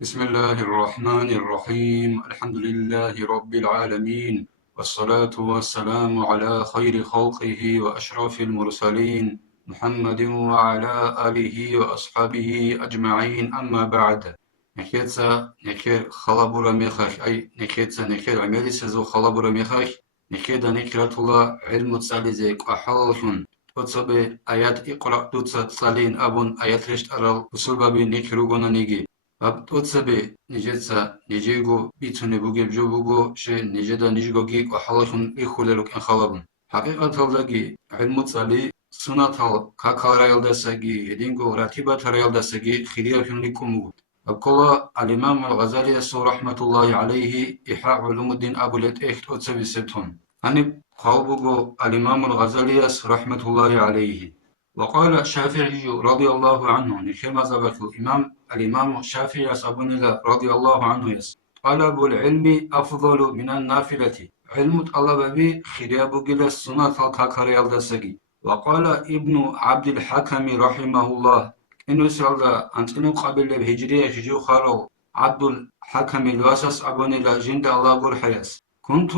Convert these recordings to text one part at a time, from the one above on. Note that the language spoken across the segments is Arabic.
بسم الله الرحمن الرحيم الحمد لله رب العالمين والصلاة والسلام على خير خلقه وأشرف المرسلين محمد وعلى آله وأصحابه أجمعين أما بعد نكيتسا نكير خلابورا ميخاش أي نكيتسا نكير عملي سزو خلابورا ميخاش نكيدا نكرات الله علم تساليزيك أحالشون وتصبي آيات اقرأ دوتسا تسالين أبون آيات رشت أرال بسربابي نكروغونا نيجي აბტოცები ნიჟეცა ნიჟეგო ბიცუნებუგე ბჟობუგო შე ნიჟედა ნიჟგოგი ყაჰალახუნ იხულელო კენხალაბუნ ჰაყიყათალდაგი ილმუცალი სუნათალ ქაქარაილდასაგი ედინგო რათიბათარაილდასაგი ხირიაფუნი კუმუ აბკოლა ალიმამ ალ-ღაზალiyას რაჰმათულლაჰი ალეიჰი იჰა ულუმუდდინ აბულეთ ეხტოცები სეთონ ანი ხალბუგო ალიმამ ალ-ღაზალiyას რაჰმათულლაჰი ალეიჰი وقال الشافعي رضي الله عنه نكما زبط الإمام الشافعي أبن رضي الله عنه طلب العلم أفضل من النافلة علم طلب به خرياب جل السنة الكاكري الدسجي وقال ابن عبد الحكم رحمه الله إنه سأل أنتنو قبل الهجرية جو خارو عبد الحكم الواسس أبن جند الله برحيس كنت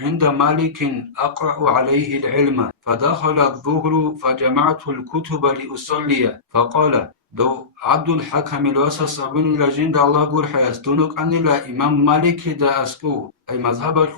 عند مالك أقرأ عليه العلم فدخل الظهر فجمعت الكتب لأصلي فقال دو عبد الحكم الواسس بن لجند الله قرحيس دونك أن لا إمام مالك دا أسكو أي مذهبك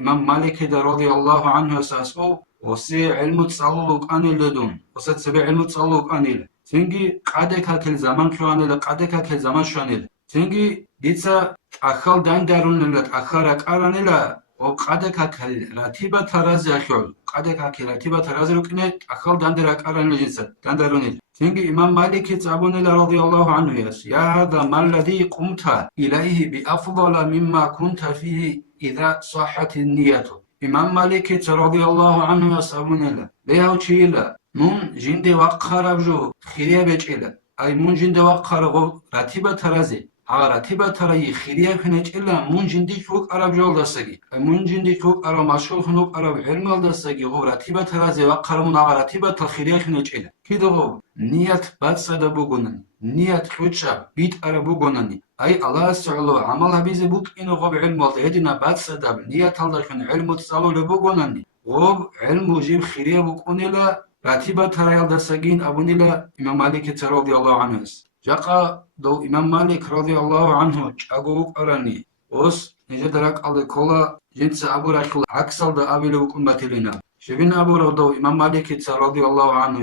إمام مالك دا رضي الله عنه سأسكو وسي علم تصلق أن لدون وسي سبع علم تصلق أن تنجي قادك كل زمان شوان قادك كل زمان شوان تنجي ديتسا أخل داندارون لت أخرك أرانيلا وقادك كل راتبة ترازي أخول قادك كل راتبة ترازي ركنت أخل داندرك أرانيلا جنسا داندارونيل تنجي إمام مالك يتعبون رضي الله عنه يا هذا ما الذي قمت إليه بأفضل مما كنت فيه إذا صحت النية إمام مالك رضي الله عنه يسأبون الله ليه تشيلا من جند وقرب جو خيريا بيجيلا أي من جند وقرب راتبة ترازي راتبة ترى خيريا خنيج إلا من جندي شوك عرب جول دستگی من جندي شوك عرب مشغول خنوك عرب علم دستگی هو راتبة ترازي وقرمون راتبة تخيريا خنيج إلا كده هو نيت بات سادا بوغونن نيت خوشا بيت عرب بوغونني أي الله سعلو عمل بيزي بوك إنه غب علم والد هدينا بات سادا نيت هالدخن علم تصالو لبوغونني غب علم جيب خيريا بوغوني لا راتبة ترى دستگين أبوني لا إمام مالك رضي الله عنه جاقا دو إمام مالك رضي الله عنه جاقوك أراني وس نجدرك على كولا جنس أبو رحل عكسل دا أبيلوك أمتلنا شبين أبو دو إمام مالك رضي الله عنه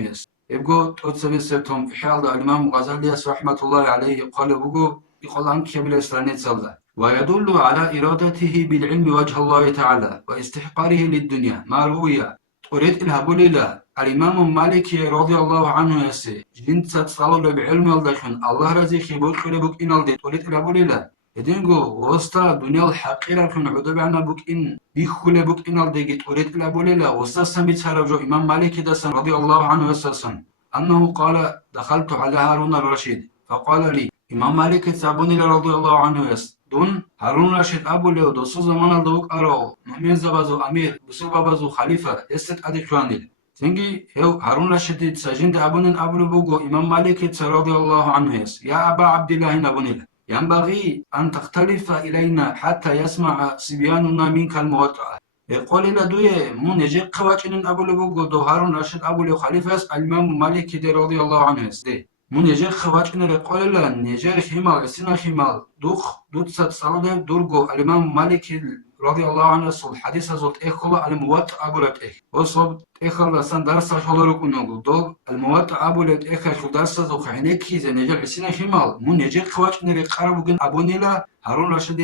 يبقو توتسبي سبتهم إحيال دا الإمام غزالي رحمة الله عليه قال بقو يقول عنك يبلا إسلانيت سلدا ويدل على إرادته بالعلم وجه الله تعالى واستحقاره للدنيا ما روية أريد إلها بوليلا الإمام مالك رضي الله عنه يسي جنت تصالو بعلم الدخن الله رزي خيبوك خلبوك إن الديت أريد إلها بوليلا يدينغو وستا دنيا الحقيرة كن عدو بعنا بوك إن بيخول بوك إن الديت أريد إلها بوليلا وستا سميت هرجو إمام مالك دسن رضي الله عنه يسسن أنه قال دخلت على هارون الرشيد فقال لي إمام مالك تعبوني رضي الله عنه يس دون هارون رشيد أبو ليو دوسو زمان الدوك أرو مؤمن زبازو أمير بسو بابازو خليفة يستد أدي كوانيل تنجي هو هارون رشيد سجند أبونن أبو بوغو إمام مالك رضي الله عنه يس يا أبا عبد الله نبونيل ينبغي أن تختلف إلينا حتى يسمع صبياننا منك الموطأ يقول إلى دوية من يجي قواجن أبو لبوغو دو هارون رشيد أبو ليو خليفة الإمام مالك رضي الله عنه يس دي من يجي خواجن يقول إلى نيجر خيمال سنا خيمال دوخ دوت سالة دورغو الإمام مالك رضي الله عنه صل حديث زوت إخلا الموطأ أبو لت إخ وصب إخلا سن درس حلورك ونقول دو الموطأ أبو لت إخ شو درس زو خينك كيز نيجر سنا خيمال من يجي خواجن يقرب جن أبو نيلا هارون رشيد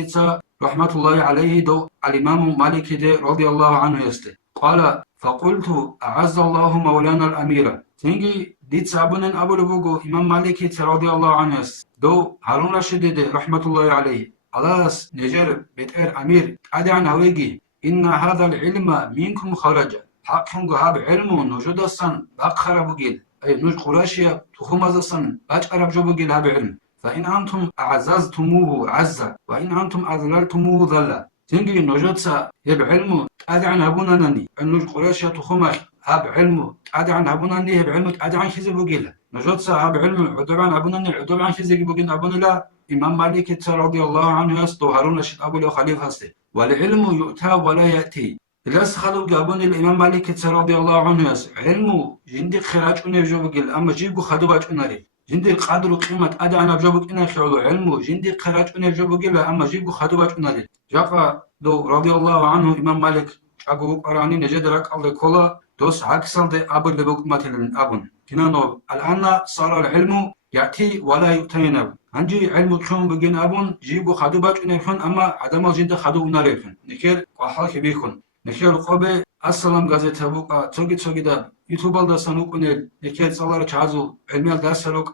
رحمة الله عليه دو الإمام مالك رضي الله عنه يستي قال فقلت أعز الله مولانا الأمير تنجي ديت سابونن أبو لبوغو إمام مالك رضي الله عنه دو هارون رشيد رحمة الله عليه خلاص نجر بتر أمير أدي عن هويجي إن هذا العلم منكم خرج حقهم هاب علم نوجد السن بقر بقيل أي نوج قراشيا تخوم السن باج أرب جو بقيل هاب علم فإن أنتم أعززتموه عز وإن أنتم أذللتموه ذل تنجي نوجد سا هب علم أدي عن هبونا نني النوج قراشيا تخومه هاب علم أدي عن هبونا نني هب علم أدي عن خزي بقيل نوجد سا هاب علم عدوان هبونا نني عدوان خزي بقيل هبونا لا إمام مالك رضي الله عنه يستو هارون رشيد أبو الخليفة هستي والعلم يؤتى ولا يأتي لاس خلو جابون الإمام مالك رضي الله عنه يس علمه جندي خراج أنرجو بقول أما جيبو خدو باج أنري جندي قدر قيمة أدا أنا بجوبك إنا خيرو علمه جندي خراج أنرجو بقول أما جيبو خدو باج أنري جاقا دو رضي الله عنه إمام مالك أقول قراني نجد رك الله كلا دوس عكسل دي أبو اللي بقول مثلا أبون كنانو الآن صار العلم يأتي ولا يؤتينا عندي علم كم بجين أبون جيبو خدو باج أنرفن أما عدم الجند خدو أنرفن نكير قحال كبيركن نخير قبه السلام گازete buqa çogi da YouTube'da sanukune neke salar çazu ilmiyal dersaluk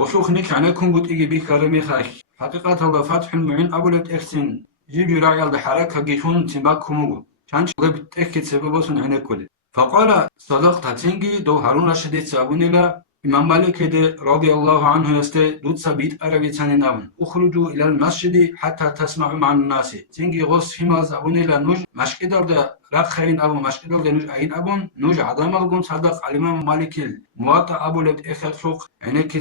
وشوخ نك يعني كنت إيجي بيك رمي خاك حقيقة الله فتح المعين أبو لتأكسين جيجي راعي الحركة جيشون تباك كمو كانش غيب تأكد سببوسن عنا كل فقال صدقت تنجي دو هارون رشيد سابوني لا إمام مالك رضي الله عنه يستي دوت سبيت عربي تاني نام اخرجوا إلى المسجد حتى تسمعوا مع الناس تنجي غص هما زابوني لا نوج مشكدر دا راق خيرين أبو مشكدر دا نوج أين أبون نوج عدم القون صدق الإمام مالك المواطع أبو لبد إخر شوق عينك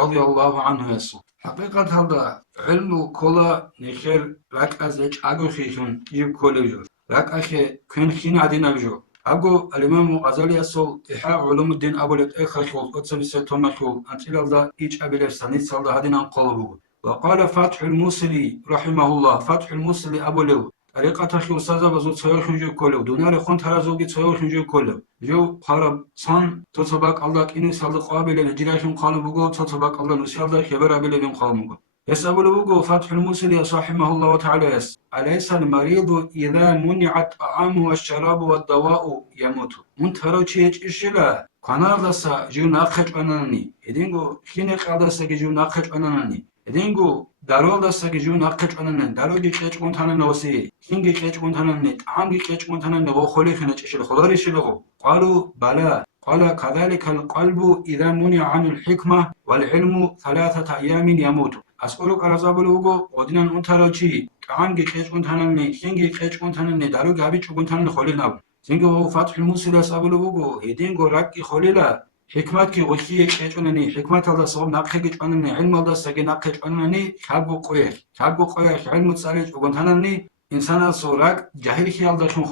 رضي الله عنه يسو حقيقة هذا علم كلا نخير راك أزج أجو خيشون يجيب كل جور راك أخي كن خين عدينا بجو أبو الإمام غزالي أصل إحياء علوم الدين أبو الإخر شغل أتصل ستوما شغل أنت إلى ذا إيش أبي لفسانيت صلى هدينا قلبه وقال فتح الموصلي رحمه الله فتح الموصلي أبو لو طريقة خير سازا بزود سير خنجو كله دونار خون ترازوجي سير خنجو كله جو خرب صن تصبق الله كإني صدق قابل لجراحهم قالوا بقول تصبق الله نسير الله خبر أبي لهم قالوا يسأل بقول فتح الموصلي رحمه الله تعالى أليس المريض إذا منع الطعام والشراب والدواء يموت من ترى شيء إشلا قنار لسا جو ناقش أناني إدينغو خيني قادسا جو ناقش أناني إدينغو دارول لسا جو ناقش أناني داروجي كيش كونتانا نوسي خينجي كيش كونتانا طعامجي كيش كونتانا نو خولي خنش إشلا خضاري شلغو قالوا بلى قال كذلك القلب إذا منع عن الحكمة والعلم 3 أيام يموت أسألك على زابلوغو ودينا أنتراجي كعنجي كيش كونتانني خينجي كيش كونتانني داروجي أبي كونتانني خولي ناب زينغو فتح الموصل أسألوغو هيدينغو راكي خوليلا حكمتك وخيه كيش أنني حكمت الله صوب ناقخيش أنني علم الله سجى ناقخيش أنني خابو قويح علم تسالج كونتانني إنسان صوراك جاهل خيال داشون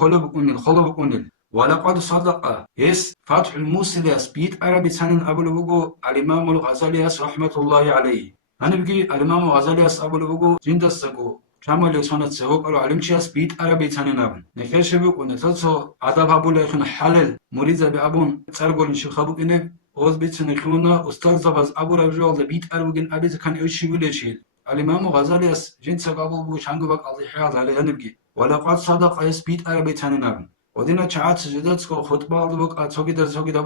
خلو بكونل ولقد صدق يس فتح الموصل بيت عربي سنن أبلوغو الإمام الغزالي رحمة الله عليه أنا بقي الإمام الغزالي أبلوغو جندسكو شامل سنة سوق على علم شيء بيت عربي سننابن نكش بق ونتصو عذاب أبو لكن حلل مريض بأبون ترجل شخابك إنه أوز بيت سنخونا أستاذ زبز أبو رجال بيت عربي أبي كان إيش ولا شيء الإمام الغزالي جنس أبو بو شانغو بق الله حياة على أنا بقي ولقد صدق يس بيت عربي سننابن ودينا شعات سجدتك خطبة بق أتوقي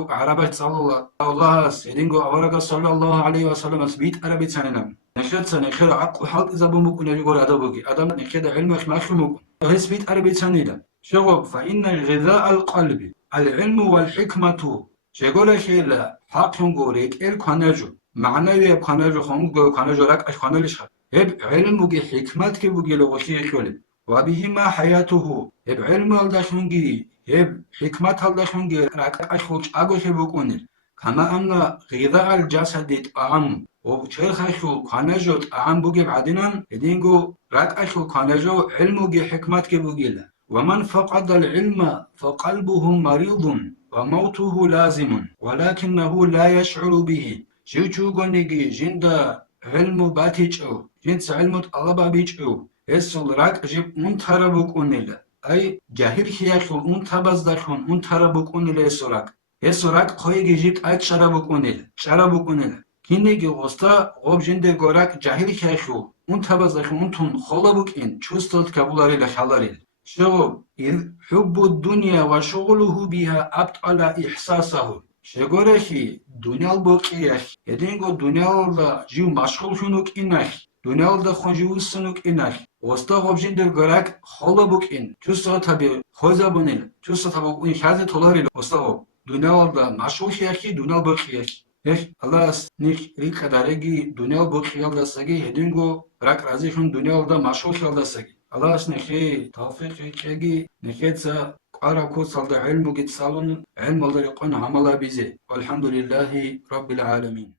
بق عربي صلى الله سيدينغو أورك صلى الله عليه وسلم بيت عربي سننابن نخد نخد عقل حق إذا بمك ونجور أدبك أدم نخد علمك ما خمك هس بيت عربي سنيدا شغب فإن غذاء القلب العلم والحكمة شغل خير حق ينقولك القناجو معنى يبقناجو خمو قناجو لك أشخانلش هب علمك حكمتك بقي لغشي خلب وبهما حياته هب علم الدشمنجي هب حكمت الدشمنجي راك أشخوش أغوش بقونل كما أن غذاء الجسد طعام وبشير خشو خانجو طعام بوجي بعدين يدينجو راك أشو خانجو علمك حكمتك بوجيلا ومن فقد العلم فقلبه مريض وموته لازم ولكنه لا يشعر به شو غنيجي جندا علم باتيجو جنس علم طلبا بيجو اسل راك جيب منتربك أنيلا أي جاهل خياشو منتبزدشون منتربك أنيلا اسراك خويجي جيب أي شربك أنيلا كينيجي غوستا غوب جنده غوراك جاهل خيشو اون تبازخ اون تون خلابوك ان چوستات كابولاري لحلاري شغب إذ حب الدنيا وشغله بها أبطل إحساسه شغورخي دنيا البوكيخ يدينغو دنيا الدا جيو مشغول شنوك إنخ دنيا الدا خونجيو سنوك إنخ غوستا غوب جنده غوراك خلابوك ان چوستات تبي خوزا بونيل چوستات تبي اون خازي تولاري غوستا غوب دنيا الدا مشغول خيخي دنيا البوكيخ الله نيك ريك دارجي دنيا بخيال دستگی هدینگو رک رازیشون دنیا دا مشغول خیال دستگی الله نخي توفيق كيجي نخيتsa قارا كو صلد علم وجد صالون علم الله يقون عملا بيزي والحمد لله رب العالمين